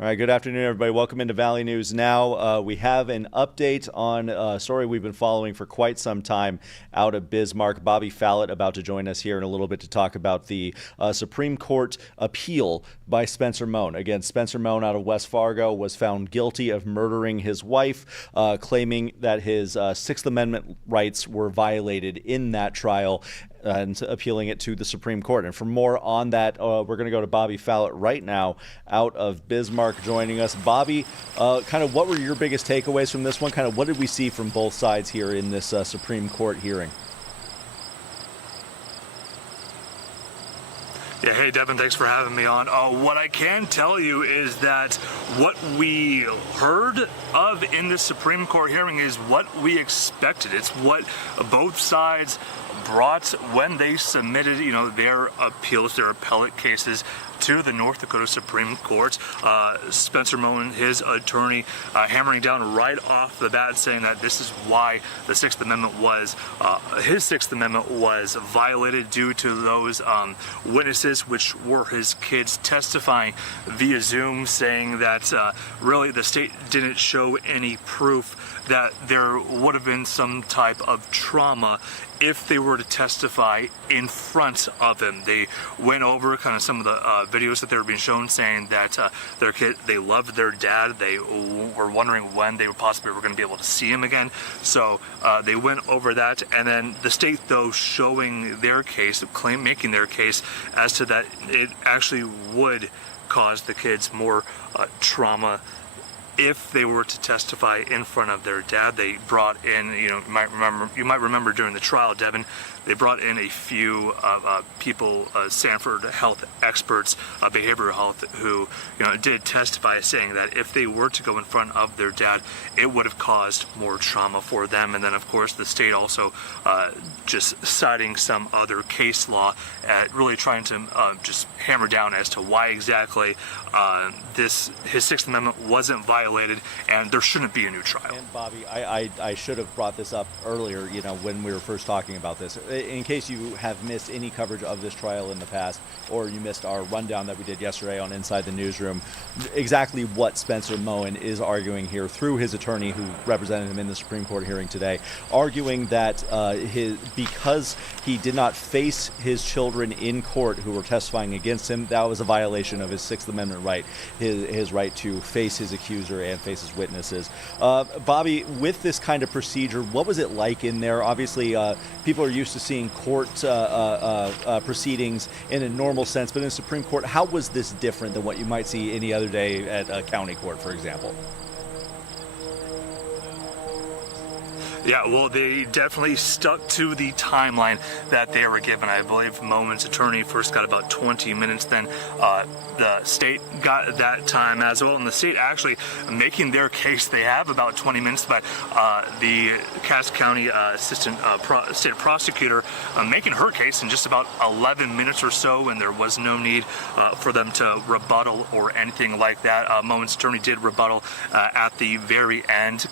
All right, good afternoon, everybody. Welcome into Valley News Now. We have an update on a story we've been following for quite some time out of Bismarck. Bobby Fallett about to join us here in a little bit to talk about the Supreme Court appeal by Spencer Moen. Again, Spencer Moen out of West Fargo was found guilty of murdering his wife, claiming that his Sixth Amendment rights were violated in that trial, and appealing it to the Supreme Court. And for more on that, we're going to go to Bobby Fallett right now out of Bismarck joining us. Bobby, kind of what were your biggest takeaways from this one? Kind of what did we see from both sides here in this Supreme Court hearing? Yeah, hey, Devin, thanks for having me on. What I can tell you is that what we heard of in the Supreme Court hearing is what we expected. It's what both sides brought when they submitted, their appeals, their appellate cases to the North Dakota Supreme Court. Spencer Moen, his attorney, hammering down right off the bat, saying that this is why the Sixth Amendment was, his Sixth Amendment was violated due to those witnesses, which were his kids, testifying via Zoom, saying that really the state didn't show any proof that there would have been some type of trauma if they were to testify in front of him. They went over kind of some of the videos that they were being shown, saying that their kid, they loved their dad. They were wondering when they possibly were going to be able to see him again. So they went over that, and then the state, though, showing their case, making their case as to that it actually would cause the kids more trauma if they were to testify in front of their dad. They brought in, you might remember during the trial, Devin, they brought in a few people, Sanford health experts, behavioral health, who did testify, saying that if they were to go in front of their dad, it would have caused more trauma for them. And then, of course, the state also just citing some other case law, really trying to just hammer down as to why exactly his Sixth Amendment wasn't violated, and there shouldn't be a new trial. And Bobby, I should have brought this up earlier, when we were first talking about this. In case you have missed any coverage of this trial in the past, or you missed our rundown that we did yesterday on Inside the Newsroom, exactly what Spencer Moen is arguing here through his attorney who represented him in the Supreme Court hearing today, arguing that because he did not face his children in court who were testifying against him, that was a violation of his Sixth Amendment right, his right to face his accuser and face his witnesses. Bobby, with this kind of procedure, what was it like in there? Obviously, people are used to seeing court proceedings in a normal sense, but in the Supreme Court, how was this different than what you might see any other day at a county court, for example? Yeah, well, they definitely stuck to the timeline that they were given. I believe Moen's attorney first got about 20 minutes, then the state got that time as well. And the state actually making their case, they have about 20 minutes, but the Cass County assistant state prosecutor making her case in just about 11 minutes or so, and there was no need for them to rebuttal or anything like that. Moen's attorney did rebuttal at the very end,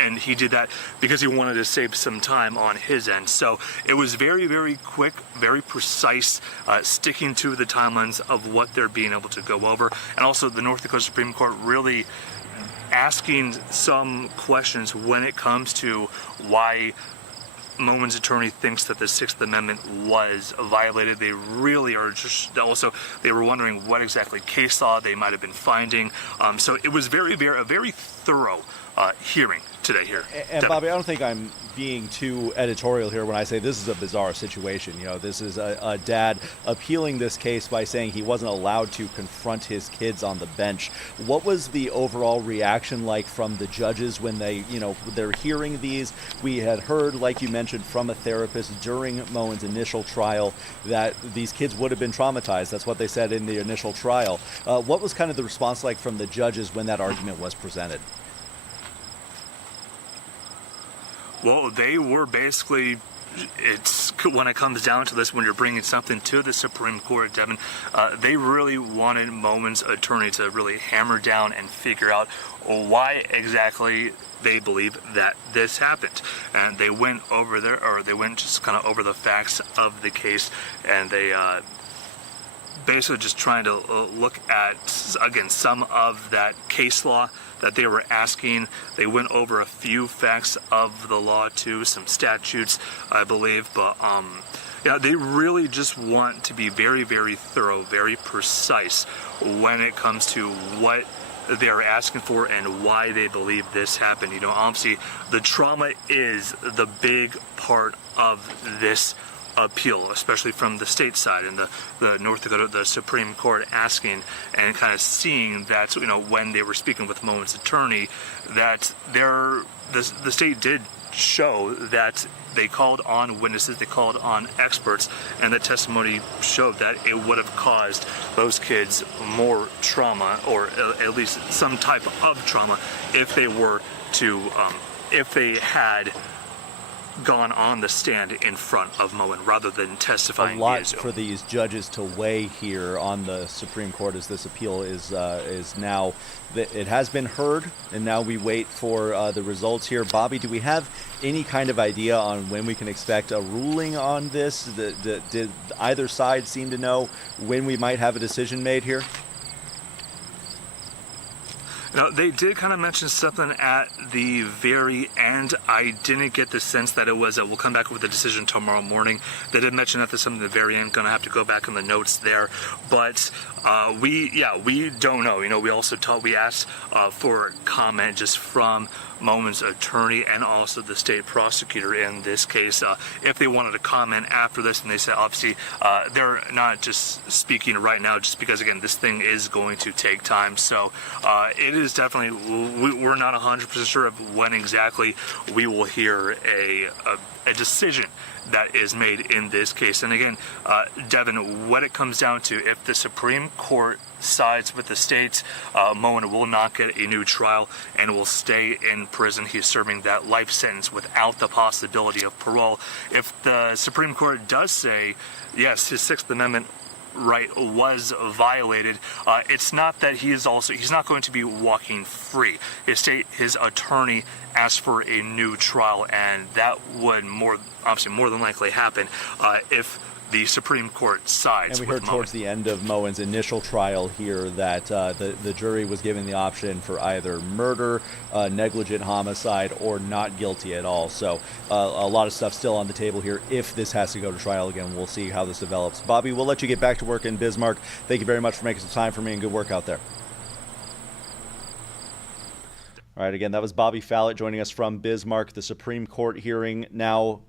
and he did that because he wanted to save some time on his end. So it was very, very quick, very precise, sticking to the timelines of what they're being able to go over. And also the North Dakota Supreme Court really asking some questions when it comes to why Moen's attorney thinks that the Sixth Amendment was violated. They really are just also, they were wondering what exactly case law they might have been finding. So it was a very thorough hearing today here. And Bobby, I don't think I'm being too editorial here when I say this is a bizarre situation. This is a dad appealing this case by saying he wasn't allowed to confront his kids on the bench. What was the overall reaction like from the judges when they're hearing these? We had heard, like you mentioned, from a therapist during Moen's initial trial that these kids would have been traumatized. That's what they said in the initial trial. What was kind of the response like from the judges when that argument was presented? Well, they were basically, it's when it comes down to this, when you're bringing something to the Supreme Court, Devin, they really wanted Moen's attorney to really hammer down and figure out why exactly they believe that this happened. And they went over there, or they went just kind of over the facts of the case, and they basically just trying to look at, again, some of that case law that they were asking. They went over a few facts of the law too, some statutes, I believe, but yeah, they really just want to be very, very thorough, very precise when it comes to what they're asking for and why they believe this happened. You know, obviously, the trauma is the big part of this appeal, especially from the state side and the North Dakota, the Supreme Court asking and kind of seeing that, you know, when they were speaking with Moen's attorney, that the state did show that they called on witnesses, they called on experts, and the testimony showed that it would have caused those kids more trauma, or at least some type of trauma, if they were to, if they had gone on the stand in front of Moen rather than testifying. A lot for these judges to weigh here on the Supreme Court as this appeal is now, it has been heard, and now we wait for the results here. Bobby, do we have any kind of idea on when we can expect a ruling on this? Did either side seem to know when we might have a decision made here? Now, they did kind of mention something at the very end. I didn't get the sense that it was, we'll come back with a decision tomorrow morning. They did mention that there's something at the very end. Going to have to go back in the notes there. But we don't know. You know, we asked for comment just from Moen's attorney and also the state prosecutor in this case, if they wanted to comment after this, and they said obviously they're not just speaking right now just because, again, this thing is going to take time. So it is definitely, we're not 100% sure of when exactly we will hear a decision that is made in this case. And again, Devin, what it comes down to, if the Supreme Court sides with the state, Moen will not get a new trial and will stay in prison. He's serving that life sentence without the possibility of parole. If the Supreme Court does say, yes, his Sixth Amendment right was violated, it's not that he's not going to be walking free. His attorney asked for a new trial, and that would more than likely happen if the Supreme Court sides. And we heard towards the end of Moen's initial trial here that the jury was given the option for either murder, negligent homicide, or not guilty at all. So a lot of stuff still on the table here if this has to go to trial again. We'll see how this develops. Bobby, we'll let you get back to work in Bismarck. Thank you very much for making some time for me, and good work out there. All right, again, that was Bobby Fallett joining us from Bismarck. The Supreme Court hearing now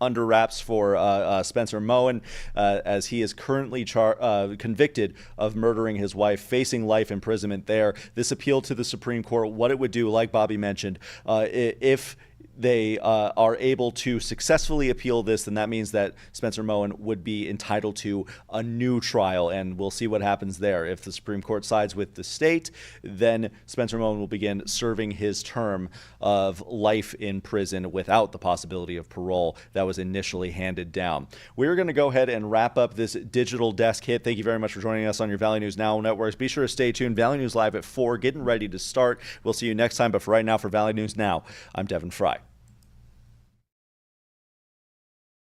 under wraps for Spencer Moen, as he is currently convicted of murdering his wife, facing life imprisonment there. This appeal to the Supreme Court, what it would do, like Bobby mentioned, if they are able to successfully appeal this, then that means that Spencer Moen would be entitled to a new trial, and we'll see what happens there. If the Supreme Court sides with the state, then Spencer Moen will begin serving his term of life in prison without the possibility of parole that was initially handed down. We're going to go ahead and wrap up this digital desk hit. Thank you very much for joining us on your Valley News Now networks. Be sure to stay tuned. Valley News Live at 4, getting ready to start. We'll see you next time, but for right now, for Valley News Now, I'm Devin Fry.